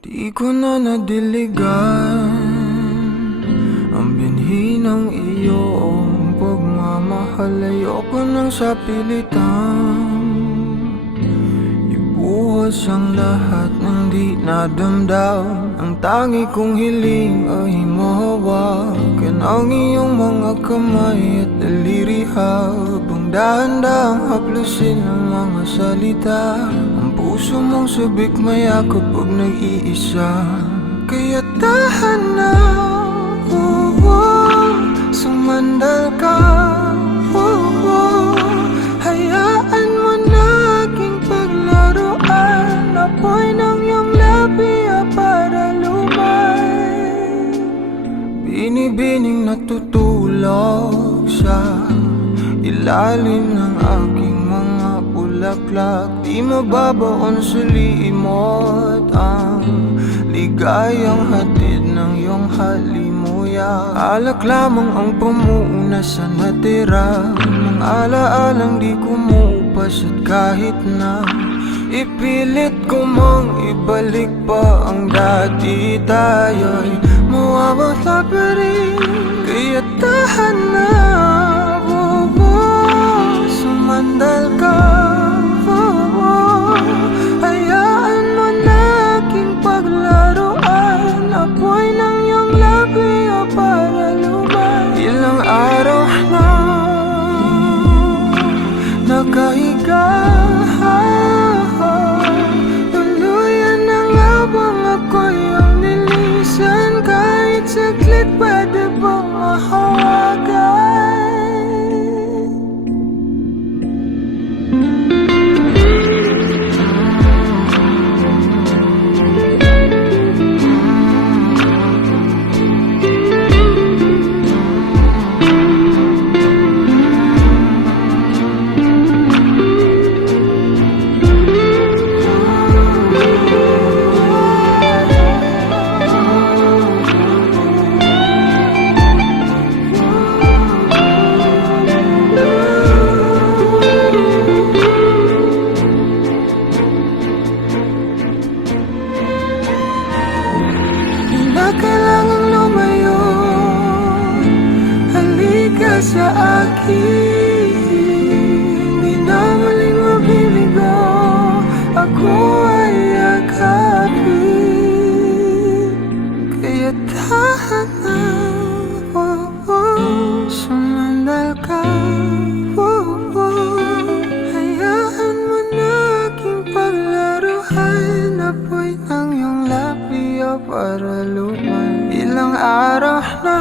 Di ko na nadiligan ang binhi ng iyong pagmamahal. Ayoko nang sa pilitan ibuhos ang lahat ng di nadamdam. Ang tangi kong hiling ay mahawakan ang iyong mga kamay at daliri, habang dahan-dahang haplusin ang mga salita. Ang puso mong sabik mayakap pag nag-iisa, kaya tahan na, sumandal ka, hayaan mo na aking paglaruan. Apoy ng iyong labi para lumay, binibining natutulog sa ilalim ng aking mga bulaklak. Di mababaon sa limot ang ligayang hatid ng iyong halimuyak. Alak lamang ang pamuuna sa natira, mga alaalang di kumupas. At kahit na ipilit ko mang ibalik pa ang dati, tayo'y mawawala pa rin. Kaya tahan na, sumandal ka, hayaan mo na aking paglaruan. Apoy ng iyong labi para lumay. Ilang araw na nakahiga, tuluyan na nga bang ako'y ang nilisan? Kahit saglit pwede bang mahawagan? Kailangang lumayo, halika sa akin. Di na muling mabiligo, ako ay yakapin. Kaya tahan na, sumandal ka, hayaan mo na aking paglaruan. Apoy ng iyong labi para lumay. Ilang araw na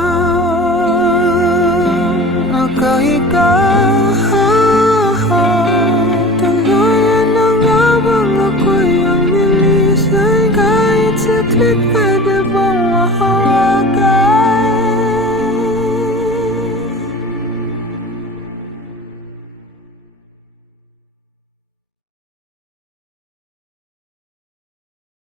nakahiga, tuluyan na nga bang ako'y ang nilisan? Kahit saglit pa